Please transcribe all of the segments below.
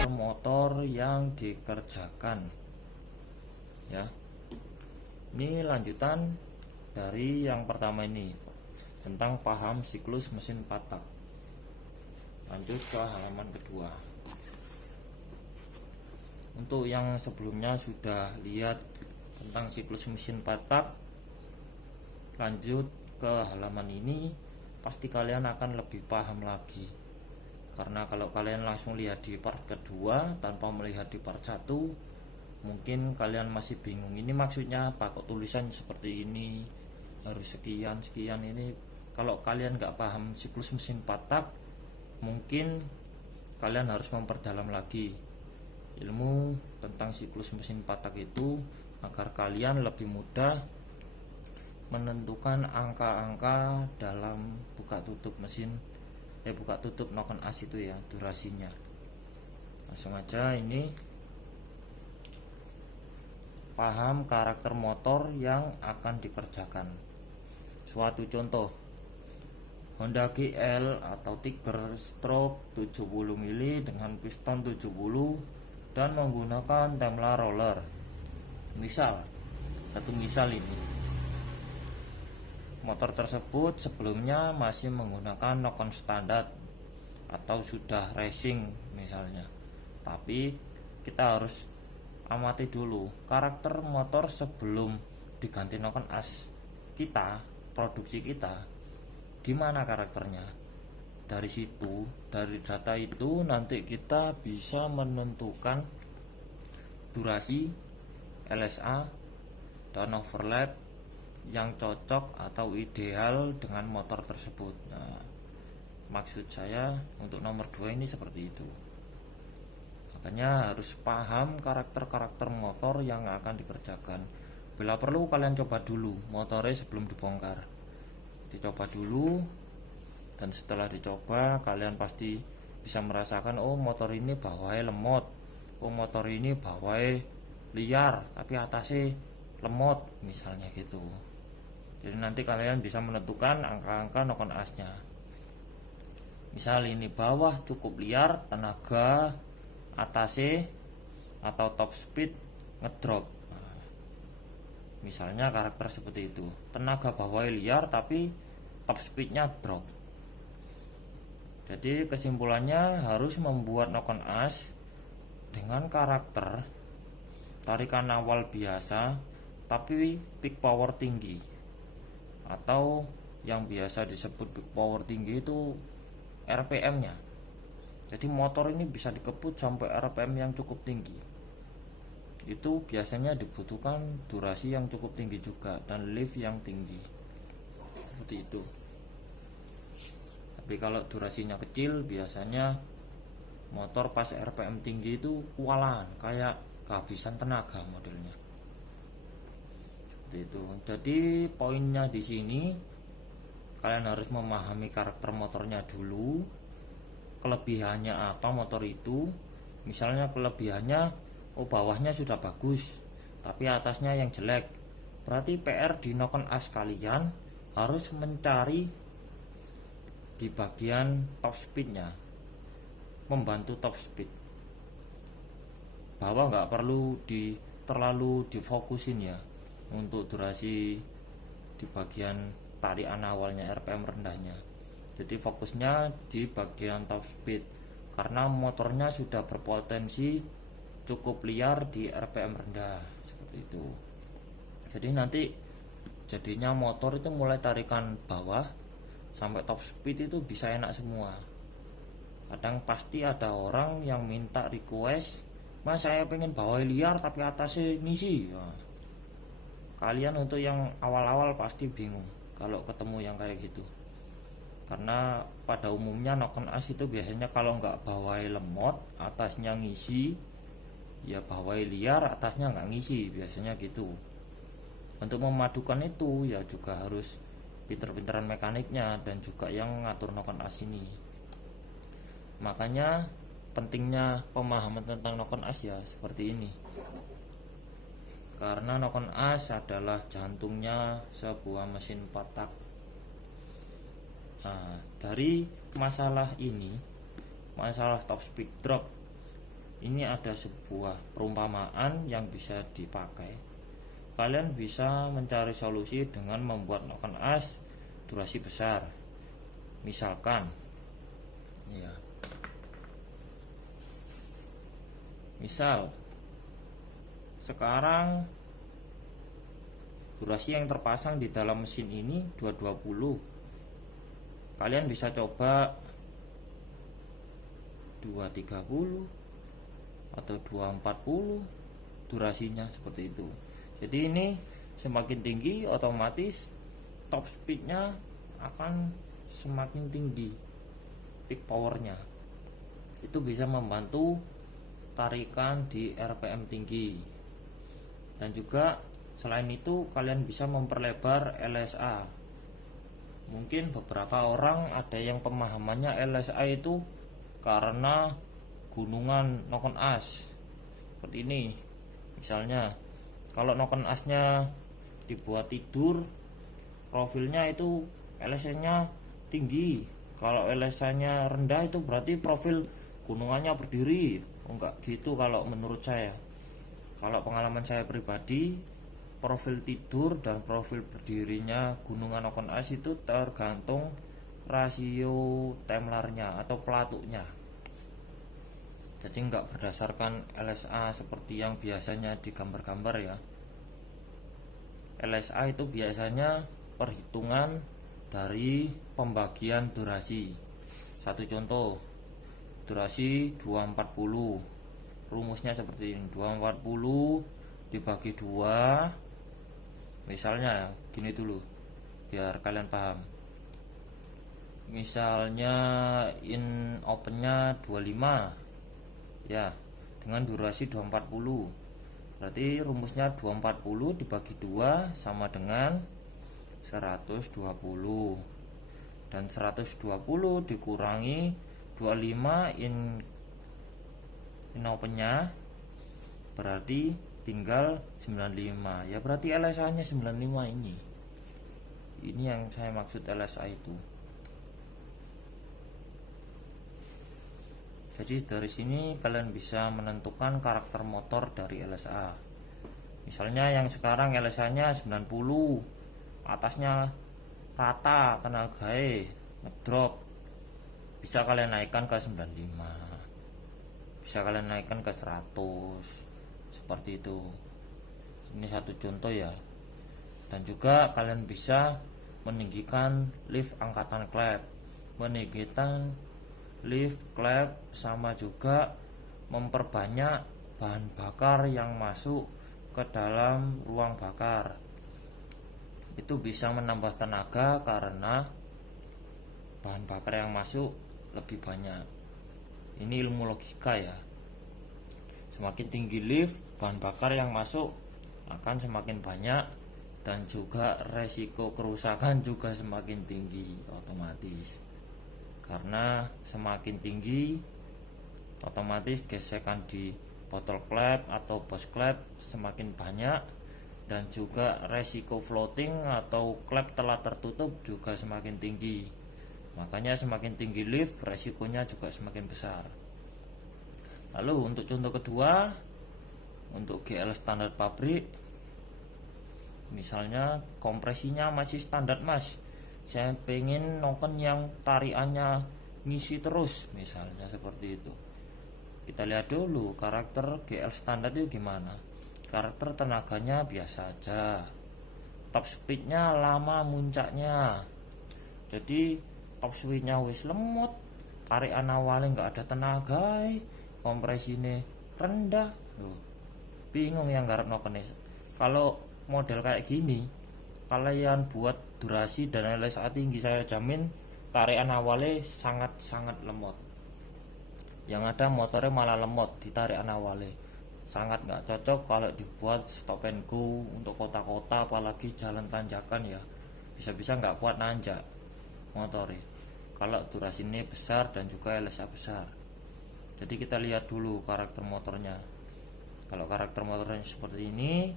karakter motor yang dikerjakan ya. Ini lanjutan dari yang pertama ini tentang paham siklus mesin 4 tak. Lanjut ke halaman kedua. Untuk yang sebelumnya sudah lihat tentang siklus mesin 4 tak, lanjut ke halaman ini pasti kalian akan lebih paham lagi. Karena kalau kalian langsung lihat di part kedua tanpa melihat di part 1, mungkin kalian masih bingung ini maksudnya apa, kok tulisan seperti ini, harus sekian sekian. Ini kalau kalian nggak paham siklus mesin 4 tak, mungkin kalian harus memperdalam lagi ilmu tentang siklus mesin 4 tak itu, agar kalian lebih mudah menentukan angka-angka dalam buka tutup mesin, buka tutup noken as itu ya, durasinya. Langsung aja, ini paham karakter motor yang akan dikerjakan. Suatu contoh, Honda GL atau Tiger stroke 70 mili dengan piston 70 dan menggunakan Templar roller. Misal, satu misal ini, motor tersebut sebelumnya masih menggunakan noken standar atau sudah racing misalnya. Tapi kita harus amati dulu karakter motor sebelum diganti noken as kita, produksi kita, gimana karakternya. Dari situ, dari data itu nanti kita bisa menentukan durasi, LSA, dan overlap yang cocok atau ideal dengan motor tersebut. Nah, maksud saya untuk nomor 2 ini seperti itu. Makanya harus paham karakter-karakter motor yang akan dikerjakan. Bila perlu kalian coba dulu motornya sebelum dibongkar. Dicoba dulu, dan setelah dicoba kalian pasti bisa merasakan, oh motor ini bawahnya lemot, oh motor ini bawahnya liar tapi atasnya lemot misalnya gitu. Jadi nanti kalian bisa menentukan angka-angka noken asnya. Misal ini bawah cukup liar, tenaga atasnya atau top speed ngedrop. Nah, misalnya karakter seperti itu, tenaga bawahnya liar tapi top speednya drop. Jadi kesimpulannya harus membuat noken as dengan karakter tarikan awal biasa tapi peak power tinggi, atau yang biasa disebut peak power tinggi itu RPM nya. Jadi motor ini bisa dikebut sampai RPM yang cukup tinggi. Itu biasanya dibutuhkan durasi yang cukup tinggi juga dan lift yang tinggi, seperti itu. Tapi kalau durasinya kecil, biasanya motor pas RPM tinggi itu kewalahan, kayak kehabisan tenaga modelnya. Seperti itu. Jadi poinnya di sini kalian harus memahami karakter motornya dulu, kelebihannya apa motor itu. Misalnya kelebihannya, oh bawahnya sudah bagus tapi atasnya yang jelek, berarti PR di noken as kalian harus mencari di bagian top speednya, membantu top speed. Bawah nggak perlu terlalu difokusin ya untuk durasi di bagian tarikan awalnya, RPM rendahnya. Jadi fokusnya di bagian top speed, karena motornya sudah berpotensi cukup liar di RPM rendah, seperti itu. Jadi nanti jadinya motor itu mulai tarikan bawah sampai top speed itu bisa enak semua. Kadang pasti ada orang yang minta request, mas saya pengen bawah liar tapi atasnya ngisi. Nah, kalian untuk yang awal-awal pasti bingung kalau ketemu yang kayak gitu, karena pada umumnya noken as itu biasanya kalau nggak bawahnya lemot atasnya ngisi, ya bawahnya liar atasnya nggak ngisi, biasanya gitu. Untuk memadukan itu ya juga harus pinter-pinteran mekaniknya dan juga yang ngatur noken as ini. Makanya pentingnya pemahaman tentang noken as ya seperti ini, karena noken as adalah jantungnya sebuah mesin 4 tak. Nah, dari masalah ini, masalah top speed drop ini ada sebuah perumpamaan yang bisa dipakai. Kalian bisa mencari solusi dengan membuat noken as durasi besar. Misalkan ya, misal sekarang durasi yang terpasang di dalam mesin ini 220. Kalian bisa coba 230 atau 240 durasinya seperti itu. Jadi ini semakin tinggi otomatis top speednya akan semakin tinggi, peak powernya. Itu bisa membantu tarikan di RPM tinggi. Dan juga selain itu kalian bisa memperlebar LSA. Mungkin beberapa orang ada yang pemahamannya LSA itu karena gunungan noken as seperti ini. Misalnya kalau noken asnya dibuat tidur, profilnya itu LSA-nya tinggi. Kalau LSA-nya rendah itu berarti profil gunungannya berdiri. Enggak gitu kalau menurut saya. Kalau pengalaman saya pribadi, profil tidur dan profil berdirinya gunungan noken as itu tergantung rasio temlarnya atau pelatuknya. Jadi enggak berdasarkan LSA seperti yang biasanya digambar-gambar ya. LSA itu biasanya perhitungan dari pembagian durasi. Satu contoh, durasi 240. Rumusnya seperti ini, 240 dibagi 2. Misalnya gini dulu biar kalian paham. Misalnya in opennya 25 ya, dengan durasi 240. Berarti rumusnya 240 dibagi 2 sama dengan 120. Dan 120 dikurangi 25 in opennya berarti tinggal 95. Ya berarti LSA nya 95 ini. Ini yang saya maksud LSA itu. Jadi dari sini kalian bisa menentukan karakter motor dari LSA. Misalnya yang sekarang LSA-nya 90, atasnya rata tenagae, ngedrop. Bisa kalian naikkan ke 95. Bisa kalian naikkan ke 100. Seperti itu. Ini satu contoh ya. Dan juga kalian bisa meninggikan lift angkatan klep, meninggikan lift klep, sama juga memperbanyak bahan bakar yang masuk ke dalam ruang bakar. Itu bisa menambah tenaga karena bahan bakar yang masuk lebih banyak. Ini ilmu logika ya. Semakin tinggi lift, bahan bakar yang masuk akan semakin banyak, dan juga resiko kerusakan juga semakin tinggi otomatis. Karena semakin tinggi otomatis gesekan di botol klep atau bos klep semakin banyak, dan juga resiko floating atau klep telah tertutup juga semakin tinggi. Makanya semakin tinggi lift resikonya juga semakin besar. Lalu untuk contoh kedua, untuk GL standar pabrik, misalnya kompresinya masih standar mas, saya pengen noken yang tariannya ngisi terus, misalnya seperti itu. Kita lihat dulu karakter GL standar itu gimana. Karakter tenaganya biasa aja, top speednya lama muncaknya. Jadi top speednya wis lemot, tarikan awalnya nggak ada tenaga, kompresinya rendah. Loh, bingung yang garap noken. Kalau model kayak gini kalian buat durasi dan LSA tinggi, saya jamin tarikan awalnya sangat-sangat lemot. Yang ada motornya malah lemot di tarikan awalnya. Sangat nggak cocok kalau dibuat stop and go untuk kota-kota, apalagi jalan tanjakan ya. Bisa-bisa nggak kuat nanjak motornya kalau durasi ini besar dan juga LSA besar. Jadi kita lihat dulu karakter motornya. Kalau karakter motornya seperti ini,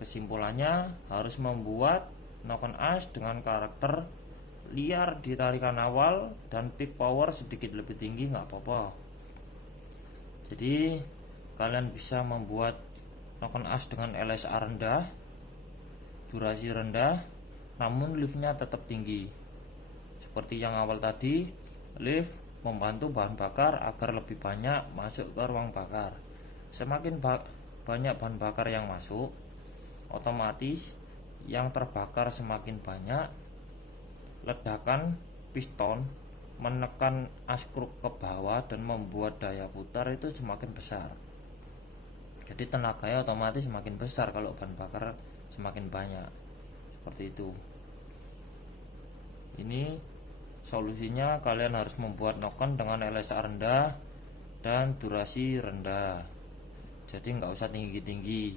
kesimpulannya harus membuat noken as dengan karakter liar di tarikan awal dan peak power sedikit lebih tinggi, nggak apa-apa. Jadi kalian bisa membuat Noken as dengan LSA rendah, durasi rendah, namun liftnya tetap tinggi. Seperti yang awal tadi, lift membantu bahan bakar agar lebih banyak masuk ke ruang bakar. Semakin banyak bahan bakar yang masuk, otomatis yang terbakar semakin banyak. Ledakan piston menekan as kruk ke bawah dan membuat daya putar itu semakin besar. Jadi tenaganya otomatis semakin besar kalau bahan bakar semakin banyak. Seperti itu. Ini solusinya, kalian harus membuat noken dengan LSA rendah dan durasi rendah. Jadi nggak usah tinggi-tinggi.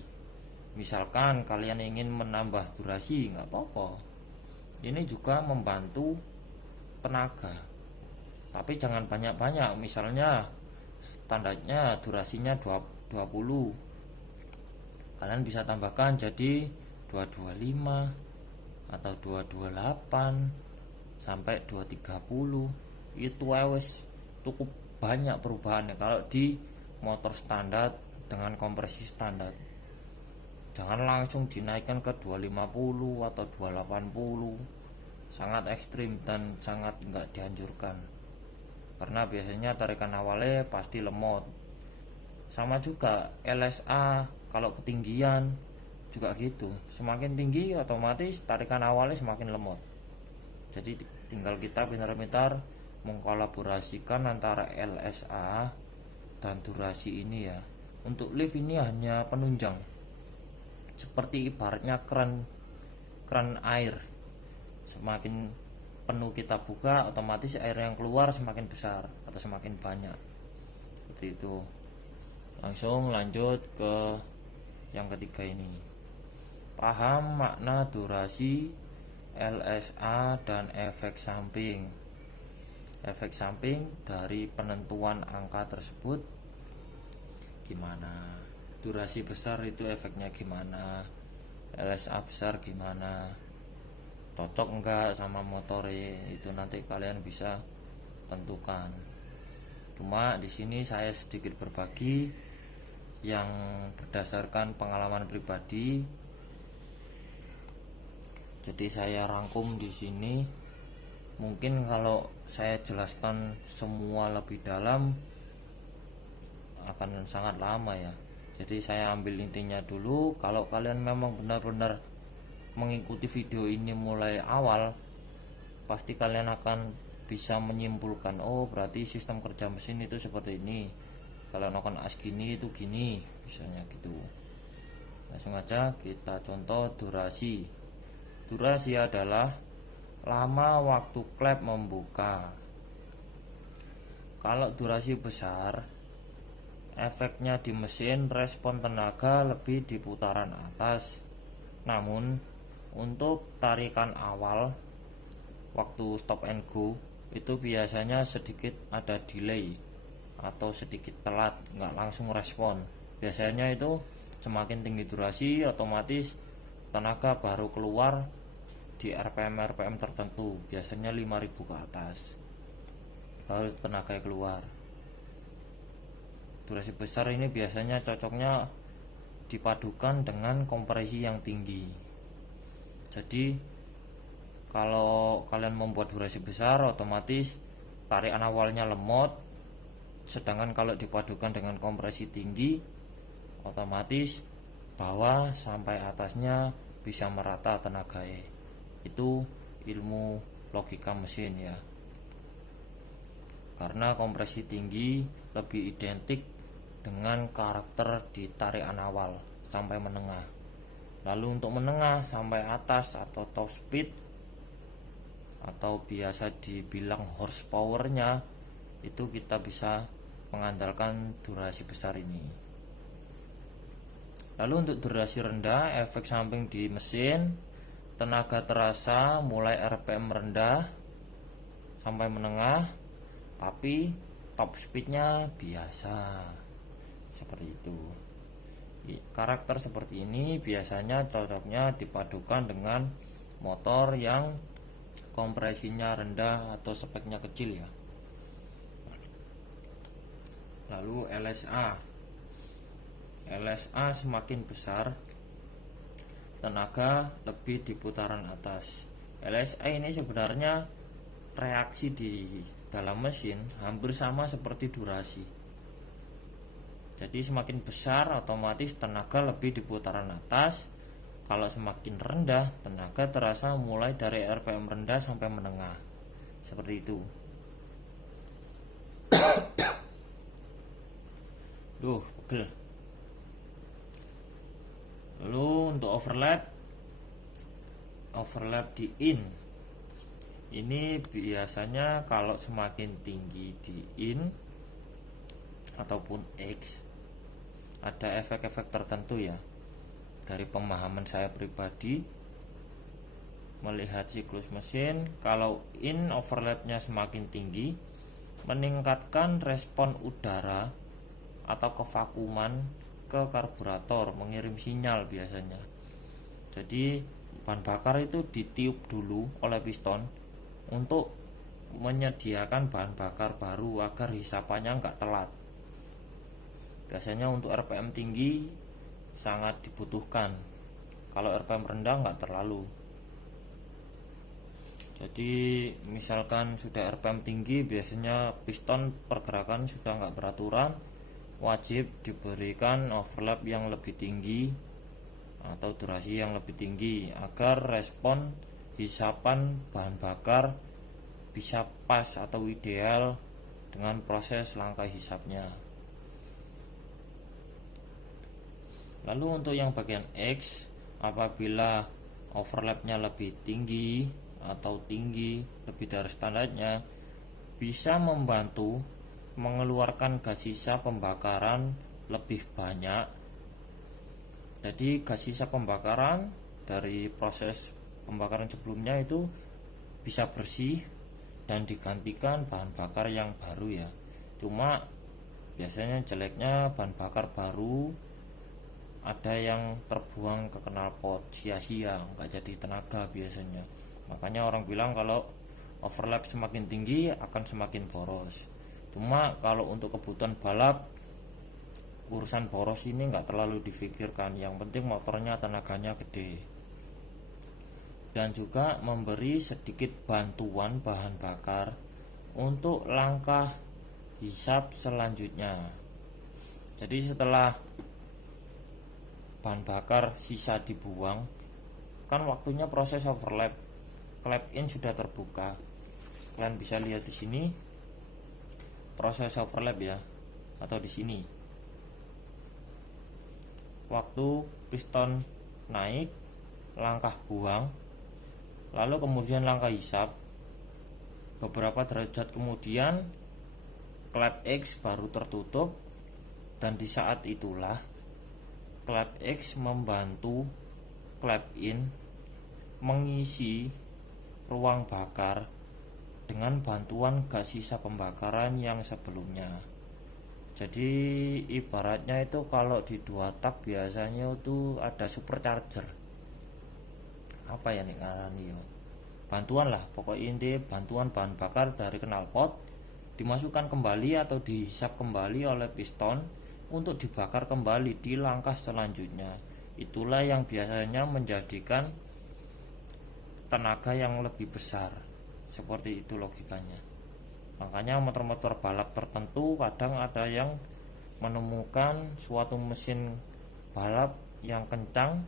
Misalkan kalian ingin menambah durasi, nggak apa-apa. Ini juga membantu tenaga. Tapi jangan banyak-banyak. Misalnya standarnya durasinya 20. Kalian bisa tambahkan jadi 225 atau 228 sampai 230. Itu wes cukup banyak perubahannya kalau di motor standar dengan kompresi standar. Jangan langsung dinaikkan ke 250 atau 280. Sangat ekstrim dan sangat enggak dianjurkan. Karena biasanya tarikan awalnya pasti lemot. Sama juga LSA kalau ketinggian juga gitu. Semakin tinggi otomatis tarikan awalnya semakin lemot. Jadi tinggal kita pintar-pintar mengkolaborasikan antara LSA dan durasi ini ya. Untuk lift ini hanya penunjang. Seperti ibaratnya keran air. Semakin penuh kita buka, otomatis air yang keluar semakin besar atau semakin banyak. Seperti itu. Langsung lanjut ke yang ketiga ini. Paham makna durasi, LSA dan efek samping. Efek samping dari penentuan angka tersebut gimana? Durasi besar itu efeknya gimana? LSA besar gimana? Cocok enggak sama motornya, itu nanti kalian bisa tentukan. Cuma di sini saya sedikit berbagi yang berdasarkan pengalaman pribadi. Jadi saya rangkum di sini. Mungkin kalau saya jelaskan semua lebih dalam akan sangat lama ya. Jadi saya ambil intinya dulu. Kalau kalian memang benar-benar mengikuti video ini mulai awal, pasti kalian akan bisa menyimpulkan, oh berarti sistem kerja mesin itu seperti ini, kalau noken as gini itu gini, misalnya gitu. Langsung aja kita contoh durasi. Durasi adalah lama waktu klep membuka. Kalau durasi besar, efeknya di mesin respon tenaga lebih di putaran atas. Namun untuk tarikan awal waktu stop and go itu biasanya sedikit ada delay atau sedikit telat, nggak langsung respon. Biasanya itu semakin tinggi durasi, otomatis tenaga baru keluar di RPM tertentu, biasanya 5000 ke atas baru tenaga keluar. Durasi besar ini biasanya cocoknya dipadukan dengan kompresi yang tinggi. Jadi kalau kalian membuat durasi besar, otomatis tarikan awalnya lemot. Sedangkan kalau dipadukan dengan kompresi tinggi, otomatis bawah sampai atasnya bisa merata tenaganya. Itu ilmu logika mesin ya. Karena kompresi tinggi lebih identik dengan karakter di tarikan awal sampai menengah. Lalu untuk menengah sampai atas atau top speed atau biasa dibilang horsepowernya, itu kita bisa mengandalkan durasi besar ini. Lalu untuk durasi rendah, efek samping di mesin, tenaga terasa mulai RPM rendah sampai menengah, tapi top speednya biasa. Seperti itu. Karakter seperti ini biasanya cocoknya dipadukan dengan motor yang kompresinya rendah atau speknya kecil ya. Lalu LSA semakin besar, tenaga lebih di putaran atas. LSA ini sebenarnya reaksi di dalam mesin hampir sama seperti durasi. Jadi semakin besar otomatis tenaga lebih di putaran atas. Kalau semakin rendah, tenaga terasa mulai dari RPM rendah sampai menengah. Seperti itu. Duh, pegel. Lalu untuk overlap di in. Ini biasanya kalau semakin tinggi di in ataupun X, ada efek-efek tertentu ya. Dari pemahaman saya pribadi melihat siklus mesin, kalau in overlapnya semakin tinggi, meningkatkan respon udara atau kevakuman ke karburator, mengirim sinyal biasanya. Jadi bahan bakar itu ditiup dulu oleh piston untuk menyediakan bahan bakar baru agar hisapannya nggak telat. Biasanya untuk RPM tinggi sangat dibutuhkan. Kalau RPM rendah nggak terlalu. Jadi misalkan sudah RPM tinggi, biasanya piston pergerakan sudah nggak beraturan, wajib diberikan overlap yang lebih tinggi atau durasi yang lebih tinggi agar respon hisapan bahan bakar bisa pas atau ideal dengan proses langkah hisapnya. Lalu untuk yang bagian X, apabila overlapnya lebih tinggi atau tinggi lebih dari standarnya, bisa membantu mengeluarkan gas sisa pembakaran lebih banyak. Jadi gas sisa pembakaran dari proses pembakaran sebelumnya itu bisa bersih dan digantikan bahan bakar yang baru ya. Cuma biasanya jeleknya bahan bakar baru ada yang terbuang ke knalpot sia-sia, nggak jadi tenaga biasanya. Makanya orang bilang kalau overlap semakin tinggi akan semakin boros. Cuma kalau untuk kebutuhan balap, urusan boros ini nggak terlalu difikirkan. Yang penting motornya tenaganya gede. Dan juga memberi sedikit bantuan bahan bakar untuk langkah hisap selanjutnya. Jadi setelah bahan bakar sisa dibuang, kan waktunya proses overlap. Clap in sudah terbuka. Kalian bisa lihat di sini proses overlap ya, atau di sini. Waktu piston naik, langkah buang, lalu kemudian langkah hisap. Beberapa derajat kemudian clap X baru tertutup, dan di saat itulah clap X membantu clap in mengisi ruang bakar dengan bantuan gas sisa pembakaran yang sebelumnya. Jadi ibaratnya itu kalau di 2 tak biasanya itu ada supercharger. Apa ya nih ngarani yo? Bantuan lah, pokoknya inti bantuan bahan bakar dari knalpot dimasukkan kembali atau dihisap kembali oleh piston untuk dibakar kembali di langkah selanjutnya. Itulah yang biasanya menjadikan tenaga yang lebih besar. Seperti itu logikanya. Makanya motor-motor balap tertentu kadang ada yang menemukan suatu mesin balap yang kencang,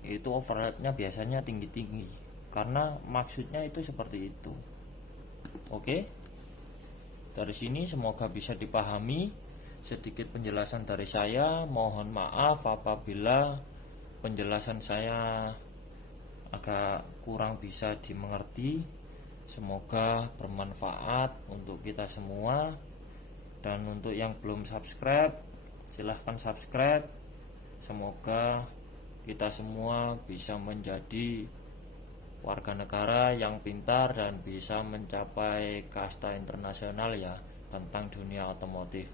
itu overlapnya biasanya tinggi-tinggi, karena maksudnya itu seperti itu. Oke, dari sini semoga bisa dipahami sedikit penjelasan dari saya. Mohon maaf apabila penjelasan saya agak kurang bisa dimengerti. Semoga bermanfaat untuk kita semua. Dan untuk yang belum subscribe, silahkan subscribe. Semoga kita semua bisa menjadi warga negara yang pintar dan bisa mencapai kasta internasional ya tentang dunia otomotif.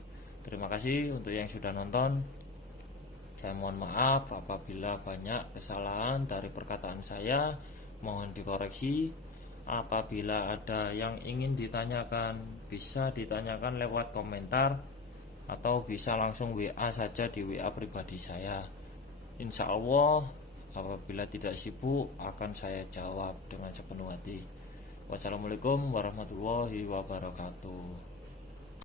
Terima kasih untuk yang sudah nonton. Saya mohon maaf apabila banyak kesalahan dari perkataan saya, mohon dikoreksi. Apabila ada yang ingin ditanyakan, bisa ditanyakan lewat komentar atau bisa langsung WA saja di WA pribadi saya. Insya Allah apabila tidak sibuk akan saya jawab dengan sepenuh hati. Wassalamualaikum warahmatullahi wabarakatuh.